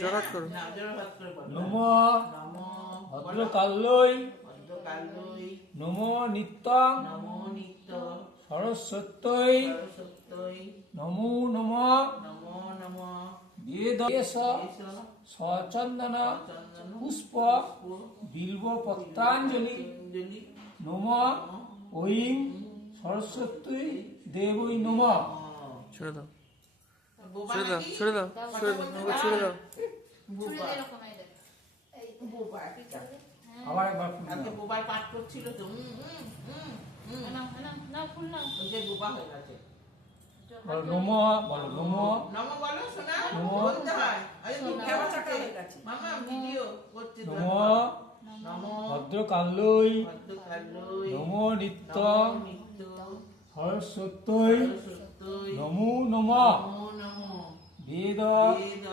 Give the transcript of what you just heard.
জড়হাত করো। নমো ভদ্রকাল্যই নমো নিত্যং সরস্বত্যই নমো নমঃ বেদয়েশ সচন্দন পুষ্প বিল্ব পত্রাঞ্জলি নমঃ ঐং সরস্বত্যই দেবৈ নমঃ। ছেড়ে দাও, ছেড়ে দাও, ছেড়ে দাও, ছেড়ে দাও, ওকে ছেড়ে দাও। আবার একবার বোবার পাঠ করছিল তো নমো বলো নমো নমো বলো শোনা নমো বলতে হয় মামা ভিডিও করতে নমো নমো ভদ্রকাল্যই ভদ্রকাল্যই নমো নিত্য নিত্য সরস্বত্যই সত্যই নমো নমঃ নমো নমো বেদ বেদ